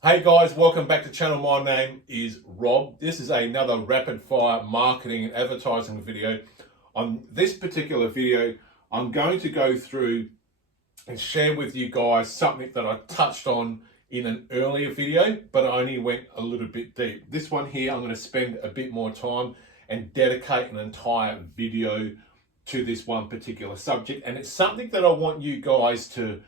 Hey guys, welcome back to the channel. My name is Rob. This is another rapid fire marketing and advertising video. On this particular video, I'm going to go through and share with you guys something that I touched on in an earlier video, but I only went a little bit deep. This one here, I'm going to spend a bit more time and dedicate an entire video to this one particular subject. And it's something that I want you guys to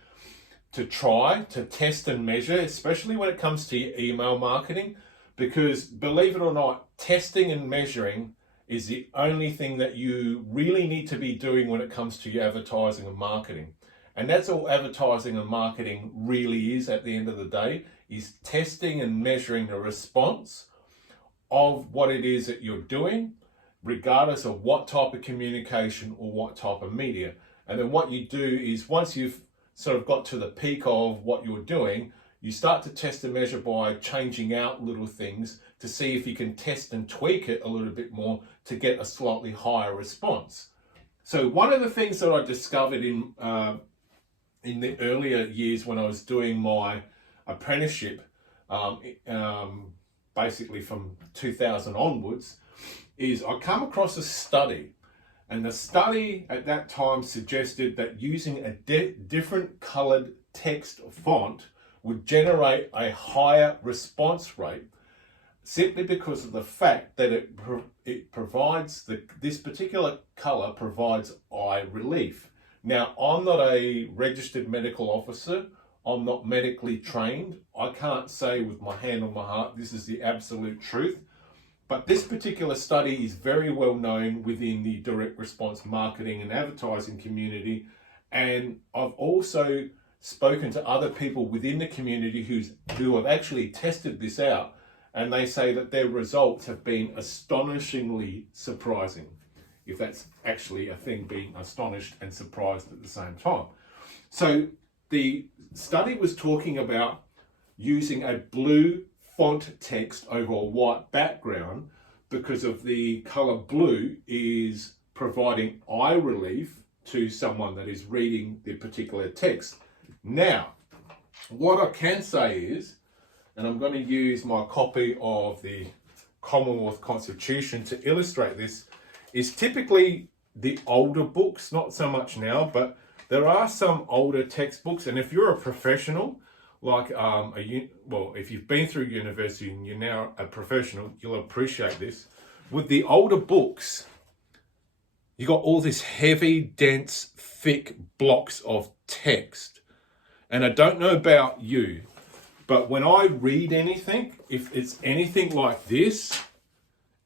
try to test and measure, especially when it comes to your email marketing, because believe it or not, testing and measuring is the only thing that you really need to be doing when it comes to your advertising and marketing. And that's all advertising and marketing really is at the end of the day, is testing and measuring the response of what it is that you're doing, regardless of what type of communication or what type of media. And then what you do is, once you've sort of got to the peak of what you're doing, you start to test and measure by changing out little things to see if you can test and tweak it a little bit more to get a slightly higher response. So one of the things that I discovered in the earlier years when I was doing my apprenticeship, basically from 2000 onwards, is I come across a study. And the study at that time suggested that using a different colored text font would generate a higher response rate, simply because of the fact that it provides, this particular color provides eye relief. Now, I'm not a registered medical officer. I'm not medically trained. I can't say with my hand on my heart, this is the absolute truth. But this particular study is very well known within the direct response marketing and advertising community. And I've also spoken to other people within the community who have actually tested this out. And they say that their results have been astonishingly surprising. If that's actually a thing, being astonished and surprised at the same time. So the study was talking about using a blue font text over a white background, because of the color blue is providing eye relief to someone that is reading the particular text. Now, what I can say is, and I'm going to use my copy of the Commonwealth Constitution to illustrate this, is typically the older books, not so much now, but there are some older textbooks. And if you're a professional, like if you've been through university and you're now a professional, you'll appreciate this. With the older books, you got all this heavy, dense, thick blocks of text. And I don't know about you, but when I read anything, if it's anything like this,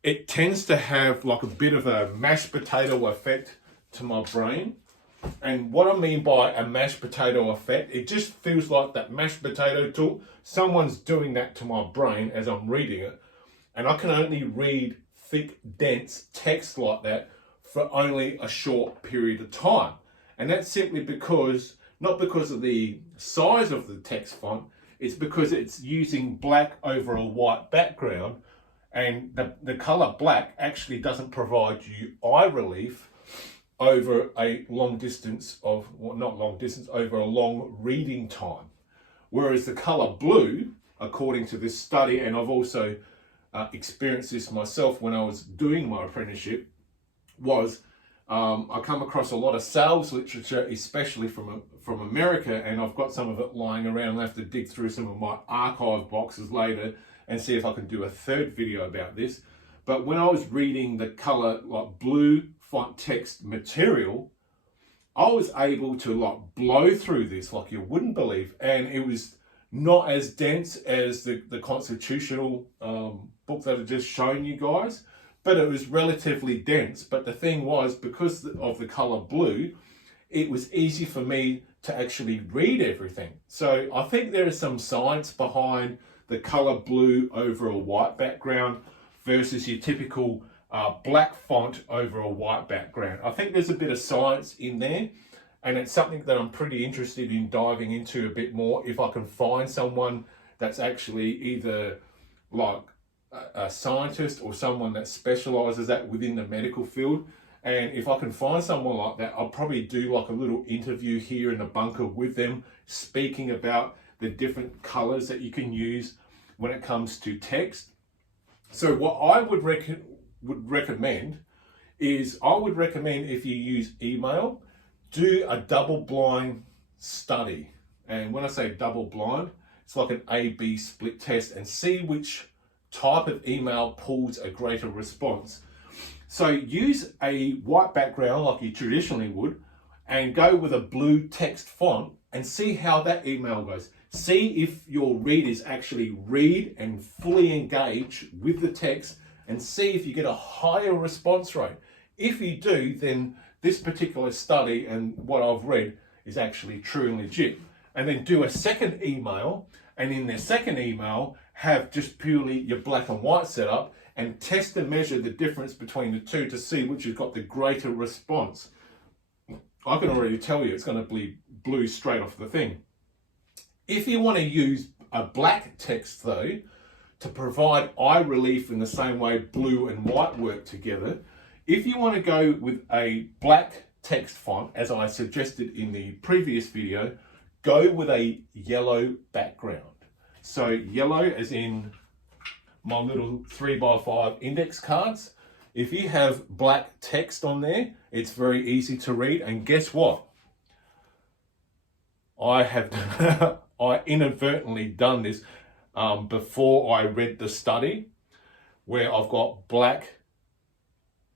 it tends to have like a bit of a mashed potato effect to my brain. And what I mean by a mashed potato effect, it just feels like that mashed potato tool. Someone's doing that to my brain as I'm reading it. And I can only read thick, dense text like that for only a short period of time. And that's simply because, not because of the size of the text font, it's because it's using black over a white background. And the color black actually doesn't provide you eye relief over a long distance of, well, not long distance, over a long reading time. Whereas the color blue, according to this study, and I've also experienced this myself when I was doing my apprenticeship, was I come across a lot of sales literature, especially from America, and I've got some of it lying around. I'll have to dig through some of my archive boxes later and see if I can do a third video about this. But when I was reading the color like blue font text material, I was able to like blow through this like you wouldn't believe. And it was not as dense as the constitutional book that I've just shown you guys, but it was relatively dense. But the thing was, because of the color blue, it was easy for me to actually read everything. So I think there is some science behind the color blue over a white background versus your typical black font over a white background. I think there's a bit of science in there, and it's something that I'm pretty interested in diving into a bit more if I can find someone that's actually either like a scientist or someone that specializes that within the medical field. And if I can find someone like that, I'll probably do like a little interview here in the bunker with them, speaking about the different colors that you can use when it comes to text. So what I would recommend is, if you use email, do a double blind study. And when I say double blind, it's like an A/B split test, and see which type of email pulls a greater response. So use a white background like you traditionally would, and go with a blue text font and see how that email goes. See if your readers actually read and fully engage with the text, and see if you get a higher response rate. If you do, then this particular study and what I've read is actually true and legit. And then do a second email, and in the second email have just purely your black and white setup, and test and measure the difference between the two to see which has got the greater response. I can already tell you it's going to be blue straight off the thing. If you want to use a black text though, to provide eye relief in the same way blue and white work together, if you want to go with a black text font, as I suggested in the previous video, go with a yellow background. So yellow as in my little 3x5 index cards. If you have black text on there, it's very easy to read. And guess what? I inadvertently done this before I read the study, where I've got black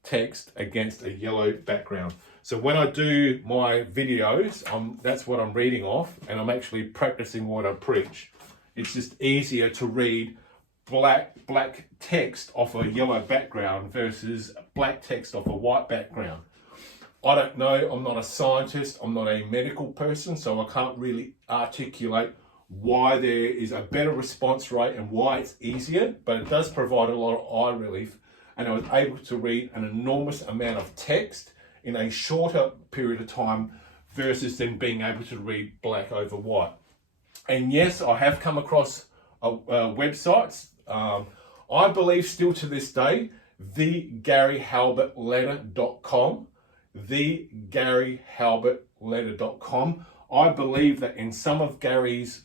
text against a yellow background. So when I do my videos, that's what I'm reading off, and I'm actually practicing what I preach. It's just easier to read black text off a yellow background versus black text off a white background. I don't know, I'm not a scientist, I'm not a medical person, so I can't really articulate why there is a better response rate and why it's easier, but it does provide a lot of eye relief, and I was able to read an enormous amount of text in a shorter period of time versus them being able to read black over white. And yes, I have come across websites, I believe still to this day, thegaryhalbertletter.com, thegaryhalbertletter.com. I believe that in some of Gary's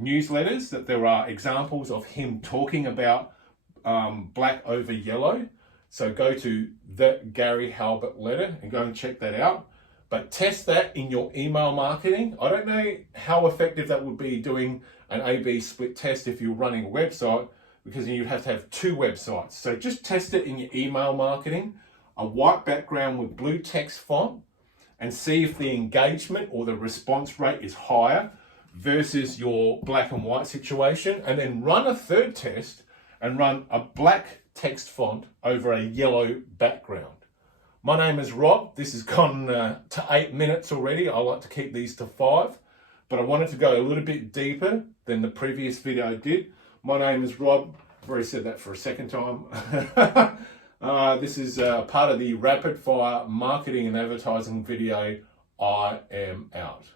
newsletters that there are examples of him talking about black over yellow. So go to the Gary Halbert Letter and go and check that out. But test that in your email marketing. I don't know how effective that would be doing an A/B split test if you're running a website, because you'd have to have two websites. So just test it in your email marketing, a white background with blue text font, and see if the engagement or the response rate is higher versus your black and white situation. And then run a third test and run a black text font over a yellow background. My name is Rob. This has gone to 8 minutes already. I like to keep these to 5, but I wanted to go a little bit deeper than the previous video did. My name is Rob. I've already said that for a second time. This is part of the rapid fire marketing and advertising video. I am out.